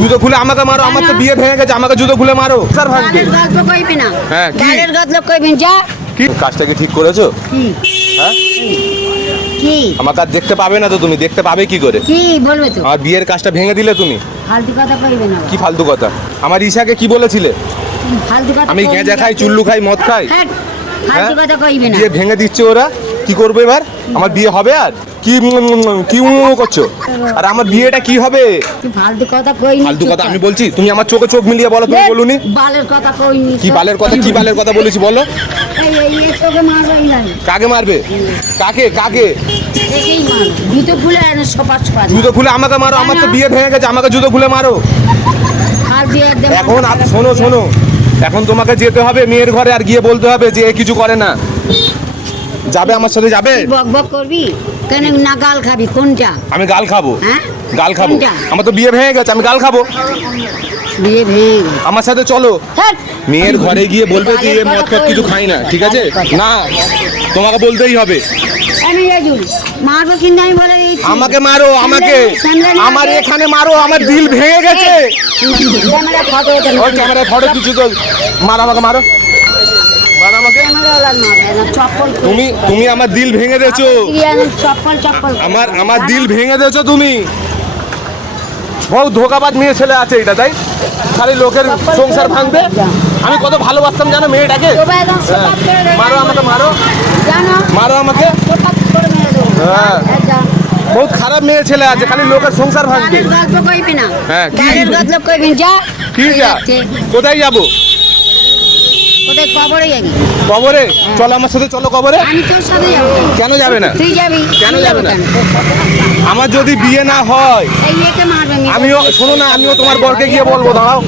জুতো খুলে আমাকে মারো, আমার তো বিয়ে ভেঙে গেছে, আমাকে জুতো খুলে মারো। স্যার ভাঙবে। গল্প কইবি না। হ্যাঁ, কি? গালের গল্প কইবি যা। কি কাজটা কি ঠিক করেছো? কি হ্যাঁ, কি আমার কাজ দেখতে পাবে না তো তুমি, দেখতে পাবে কি করে? কি বলবে তো? আমার বিয়ের কাজটা ভেঙে দিলে তুমি। ফালতু কথা কইবে না। কি ফালতু কথা? আমার ঈশাকে কি বলেছিলে? ফালতু কথা আমি কইবি গেঁজা না। খাই, চুল্লু খাই, মদ খাই। হ্যাঁ, ফালতু কথা কইবে না। বিয়ে ভেঙে দিচ্ছে ওরা, কি করবো এবার? আমার বিয়ে হবে আর কি কি করছো? আর আমার বিয়েটা কি হবে? তুই ফালতু কথা কইনি। ফালতু কথা আমি বলছি, তুমি আমার চোখে চোখ মিলিয়ে বলো, তুমি বলুনি বালের কথা কইনি। কি বালের কথা? কি বালের কথা বলেছি বলো? এই তোকে মারবই না। কাকে মারবে? কাকে কাকে? একেই মার। জুতো খুলে এনে সপাস পার। জুতো খুলে আমাকে মারো, আমার তো বিয়ে ভেঙে গেছে, আমাকে জুতো খুলে মারো। আর দিয়ে দে। এখন শোনো শোনো, এখন তোমাকে যেতে হবে মেয়ের ঘরে, আর গিয়ে বলতে হবে যে এ কিছু করে না। যাবে আমার সাথে, যাবে? বক বক করবি কেন? না গাল খাবি কোনটা? আমি গাল খাবো? হ্যাঁ, গাল খাবো? কোনটা? আমার তো বিয়ে ভেঙে গেছে, আমি গাল খাবো? বিয়ে ভেঙে গেছে। আমার সাথে চলো, হ্যাট। মেয়ের ঘরে গিয়ে বলবে যে এ মদ ফদ কিছু খাই না, ঠিক আছে? না, তোমাকে বলতেই হবে। আমি রাজুল মারবো কিন্তু আমি বলে দিচ্ছি। আমাকে মারো, আমাকে আমার এখানে মারো, আমার দিল ভেঙে গেছে। ক্যামেরা ফটো ওঠে ওই ক্যামেরায় ফটো কিছু তো মারো, আমাকে মারো, মারো আমাকে। ক্যামেরাওয়ালা মারবে না, চপ্পল তুমি তুমি আমার দিল ভেঙে দিয়েছো, চপ্পল চপ্পল আমার দিল ভেঙে দিয়েছো তুমি। বহু ধোকাবাজ মেয়ে ছেলে আছে এটা, তাই খালি লোকের সংসার ভাঙবে। আমি কত ভালোবাসতাম জানো মেয়েটাকে। মারো আমাকে, মারো, জানো মারো আমাকে। হ্যাঁ, বহুত খারাপ মেয়ে ছেলে আছে, খালি লোকের সংসার ভাঙবে। গালের গল্প কইবি না। হ্যাঁ, কি? গালের গল্প কইবি যা। কি যা? কোথায় যাবো? কোথায় কবরে যাবি? কবরে? চলো আমার সাথে, চলো কবরে। আমি তোর সাথে যাবো। কেন যাবে না? তুই যাবি। কেন আমি যাবে যাবো না? কেন? আমার যদি বিয়ে না হয়, এই একে মারবে। আমিও শোনো না, আমিও তোমার বরকে গিয়ে বলবো, দাঁড়াও।